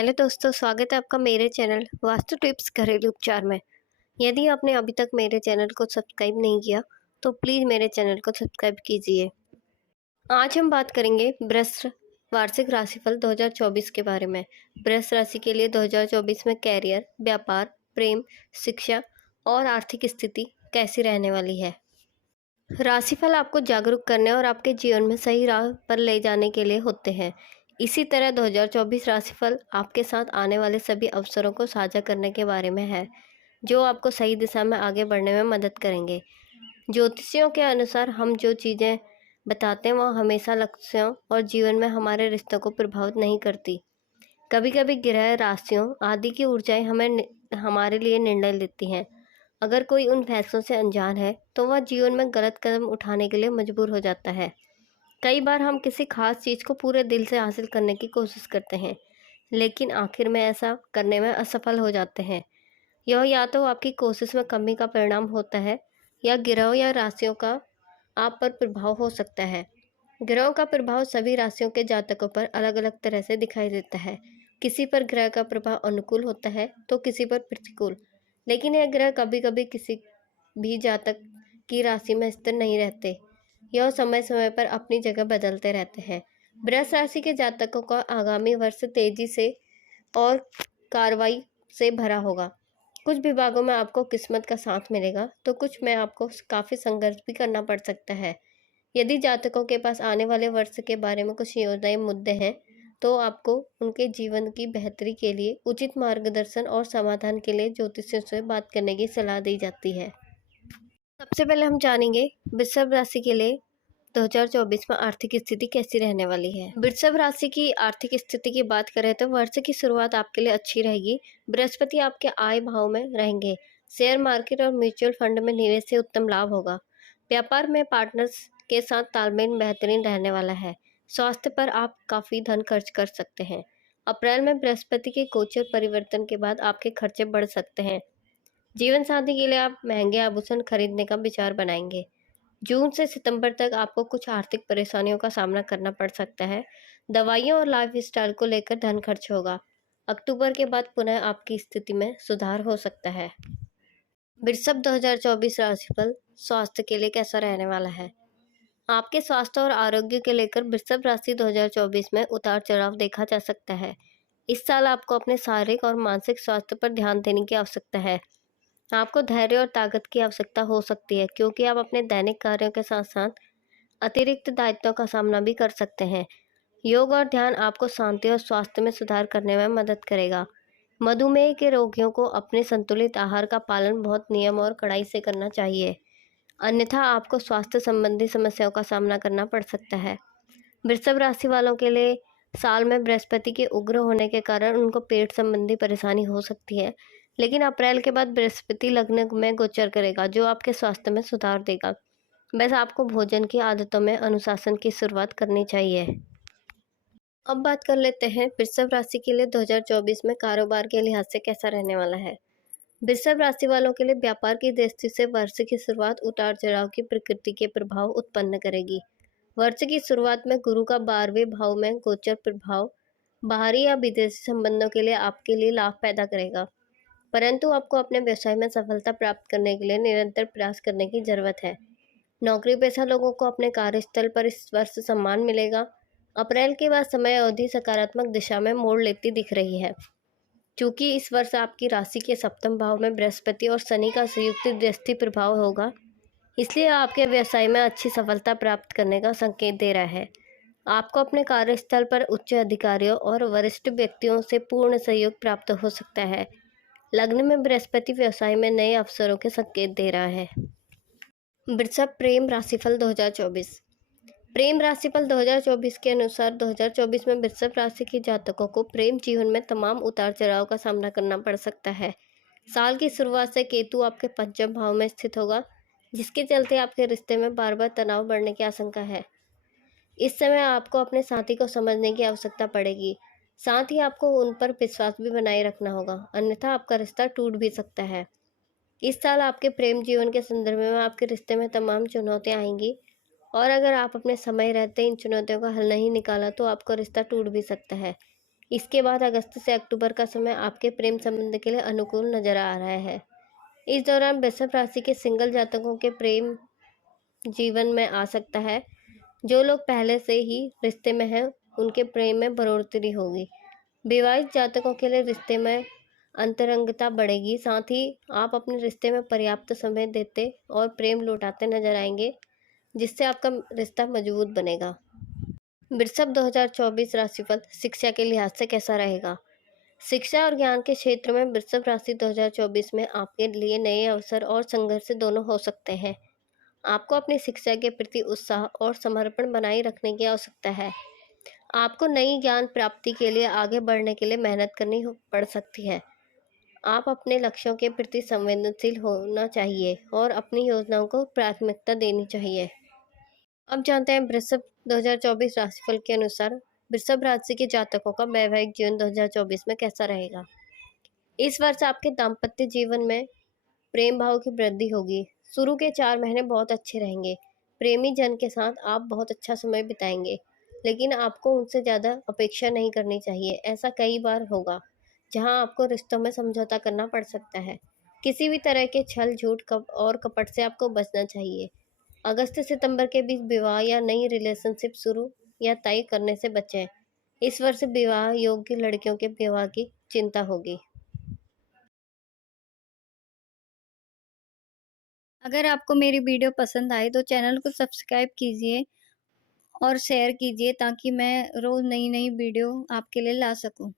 Hello दोस्तों, स्वागत है आपका मेरे चैनल वास्तु टिप्स घरेलू उपचार में। यदि आपने अभी तक मेरे चैनल को सब्सक्राइब नहीं किया तो प्लीज़ मेरे चैनल को सब्सक्राइब कीजिए। आज हम बात करेंगे वृष वार्षिक राशिफल 2024 के बारे में। वृष राशि के लिए 2024 में कैरियर, व्यापार, प्रेम, शिक्षा और आर्थिक स्थिति कैसी रहने वाली है। राशिफल आपको जागरूक करने और आपके जीवन में सही राह पर ले जाने के लिए होते हैं। इसी तरह 2024 राशिफल आपके साथ आने वाले सभी अवसरों को साझा करने के बारे में है, जो आपको सही दिशा में आगे बढ़ने में मदद करेंगे। ज्योतिषियों के अनुसार हम जो चीज़ें बताते हैं वह हमेशा लक्ष्यों और जीवन में हमारे रिश्तों को प्रभावित नहीं करती। कभी कभी ग्रह, राशियों आदि की ऊर्जाएं हमारे लिए निर्णय लेती हैं। अगर कोई उन फैसलों से अनजान है तो वह जीवन में गलत कदम उठाने के लिए मजबूर हो जाता है। कई बार हम किसी खास चीज़ को पूरे दिल से हासिल करने की कोशिश करते हैं, लेकिन आखिर में ऐसा करने में असफल हो जाते हैं। यह या तो आपकी कोशिश में कमी का परिणाम होता है या ग्रहों या राशियों का आप पर प्रभाव हो सकता है। ग्रहों का प्रभाव सभी राशियों के जातकों पर अलग अलग तरह से दिखाई देता है। किसी पर ग्रह का प्रभाव अनुकूल होता है तो किसी पर प्रतिकूल, लेकिन यह ग्रह कभी कभी किसी भी जातक की राशि में स्थिर नहीं रहते। यह समय समय पर अपनी जगह बदलते रहते हैं। वृष राशि के जातकों का आगामी वर्ष तेजी से और कार्रवाई से भरा होगा। कुछ विभागों में आपको किस्मत का साथ मिलेगा तो कुछ में आपको काफ़ी संघर्ष भी करना पड़ सकता है। यदि जातकों के पास आने वाले वर्ष के बारे में कुछ योजनाएं, मुद्दे हैं तो आपको उनके जीवन की बेहतरी के लिए उचित मार्गदर्शन और समाधान के लिए ज्योतिषियों से बात करने की सलाह दी जाती है। सबसे पहले हम जानेंगे वृषभ राशि के लिए 2024 में आर्थिक स्थिति कैसी रहने वाली है। वृषभ राशि की आर्थिक स्थिति की बात करें तो वर्ष की शुरुआत आपके लिए अच्छी रहेगी। बृहस्पति आपके आय भाव में रहेंगे। शेयर मार्केट और म्यूचुअल फंड में निवेश से उत्तम लाभ होगा। व्यापार में पार्टनर्स के साथ तालमेल बेहतरीन रहने वाला है। स्वास्थ्य पर आप काफ़ी धन खर्च कर सकते हैं। अप्रैल में बृहस्पति के गोचर परिवर्तन के बाद आपके खर्चे बढ़ सकते हैं। जीवन साथी के लिए आप महंगे आभूषण खरीदने का विचार बनाएंगे। जून से सितंबर तक आपको कुछ आर्थिक परेशानियों का सामना करना पड़ सकता है। दवाइयों और लाइफस्टाइल को लेकर धन खर्च होगा। अक्टूबर के बाद पुनः आपकी स्थिति में सुधार हो सकता है। वृषभ 2024 राशिफल स्वास्थ्य के लिए कैसा रहने वाला है। आपके स्वास्थ्य और आरोग्य के लेकर वृषभ राशि 2024 में उतार चढ़ाव देखा जा सकता है। इस साल आपको अपने शारीरिक और मानसिक स्वास्थ्य पर ध्यान देने की आवश्यकता है। आपको धैर्य और ताकत की आवश्यकता हो सकती है, क्योंकि आप अपने दैनिक कार्यों के साथ साथ अतिरिक्त दायित्वों का सामना भी कर सकते हैं। योग और ध्यान आपको शांति और स्वास्थ्य में सुधार करने में मदद करेगा। मधुमेह के रोगियों को अपने संतुलित आहार का पालन बहुत नियम और कड़ाई से करना चाहिए, अन्यथा आपको स्वास्थ्य संबंधी समस्याओं का सामना करना पड़ सकता है। वृषभ राशि वालों के लिए साल में बृहस्पति के उग्र होने के कारण उनको पेट संबंधी परेशानी हो सकती है, लेकिन अप्रैल के बाद बृहस्पति लग्न में गोचर करेगा, जो आपके स्वास्थ्य में सुधार देगा। बस आपको भोजन की आदतों में अनुशासन की शुरुआत करनी चाहिए। अब बात कर लेते हैं वृषभ राशि के लिए 2024 में कारोबार के लिहाज से कैसा रहने वाला है। वृषभ राशि वालों के लिए व्यापार की दृष्टि से वर्ष की शुरुआत उतार चढ़ाव की प्रकृति के प्रभाव उत्पन्न करेगी। वर्ष की शुरुआत में गुरु का 12वें भाव में गोचर प्रभाव बाहरी या विदेशी संबंधों के लिए आपके लिए लाभ पैदा करेगा, परंतु आपको अपने व्यवसाय में सफलता प्राप्त करने के लिए निरंतर प्रयास करने की जरूरत है। नौकरी पेशा लोगों को अपने कार्यस्थल पर इस वर्ष सम्मान मिलेगा। अप्रैल के बाद समय अवधि सकारात्मक दिशा में मोड़ लेती दिख रही है। चूंकि इस वर्ष आपकी राशि के सप्तम भाव में बृहस्पति और शनि का संयुक्त दृष्टि प्रभाव होगा, इसलिए आपके व्यवसाय में अच्छी सफलता प्राप्त करने का संकेत दे रहा है। आपको अपने कार्यस्थल पर उच्च अधिकारियों और वरिष्ठ व्यक्तियों से पूर्ण सहयोग प्राप्त हो सकता है। लग्न में बृहस्पति व्यवसाय में नए अवसरों के संकेत दे रहा है। वृषभ प्रेम राशिफल 2024। प्रेम राशिफल 2024 के अनुसार 2024 में वृषभ राशि के जातकों को प्रेम जीवन में तमाम उतार चढ़ाव का सामना करना पड़ सकता है। साल की शुरुआत से केतु आपके पंचम भाव में स्थित होगा, जिसके चलते आपके रिश्ते में बार बार तनाव बढ़ने की आशंका है। इस समय आपको अपने साथी को समझने की आवश्यकता पड़ेगी। साथ ही आपको उन पर विश्वास भी बनाए रखना होगा, अन्यथा आपका रिश्ता टूट भी सकता है। इस साल आपके प्रेम जीवन के संदर्भ में आपके रिश्ते में तमाम चुनौतियां आएंगी, और अगर आप अपने समय रहते इन चुनौतियों का हल नहीं निकाला तो आपका रिश्ता टूट भी सकता है। इसके बाद अगस्त से अक्टूबर का समय आपके प्रेम संबंध के लिए अनुकूल नजर आ रहा है। इस दौरान वृषभ राशि के सिंगल जातकों के प्रेम जीवन में आ सकता है। जो लोग पहले से ही रिश्ते में हैं, उनके प्रेम में बढ़ोतरी होगी। विवाहित जातकों के लिए रिश्ते में अंतरंगता बढ़ेगी। साथ ही आप अपने रिश्ते में पर्याप्त समय देते और प्रेम लौटाते नजर आएंगे, जिससे आपका रिश्ता मजबूत बनेगा। वृषभ 2024 राशिफल शिक्षा के लिहाज से कैसा रहेगा? शिक्षा और ज्ञान के क्षेत्र में वृषभ राशि 2024 में आपके लिए नए अवसर और संघर्ष दोनों हो सकते हैं। आपको अपनी शिक्षा के प्रति उत्साह और समर्पण बनाए रखने की आवश्यकता है। आपको नई ज्ञान प्राप्ति के लिए आगे बढ़ने के लिए मेहनत करनी पड़ सकती है। आप अपने लक्ष्यों के प्रति संवेदनशील होना चाहिए और अपनी योजनाओं को प्राथमिकता देनी चाहिए। अब जानते हैं वृषभ 2024 राशिफल के अनुसार वृषभ राशि के जातकों का वैवाहिक जीवन 2024 में कैसा रहेगा। इस वर्ष आपके दाम्पत्य जीवन में प्रेम भाव की वृद्धि होगी। शुरू के 4 महीने बहुत अच्छे रहेंगे। प्रेमी जन के साथ आप बहुत अच्छा समय बिताएंगे, लेकिन आपको उनसे ज़्यादा अपेक्षा नहीं करनी चाहिए। ऐसा कई बार होगा जहां आपको रिश्तों में समझौता करना पड़ सकता है। किसी भी तरह के छल झूठ और कपट से आपको बचना चाहिए। अगस्त से सितंबर के बीच विवाह या नई रिलेशनशिप शुरू या तय करने से बचें। इस वर्ष विवाह योग्य लड़कियों के विवाह की चिंता होगी। अगर आपको मेरी वीडियो पसंद आए तो चैनल को सब्सक्राइब कीजिए और शेयर कीजिए ताकि मैं रोज़ नई नई वीडियो आपके लिए ला सकूं।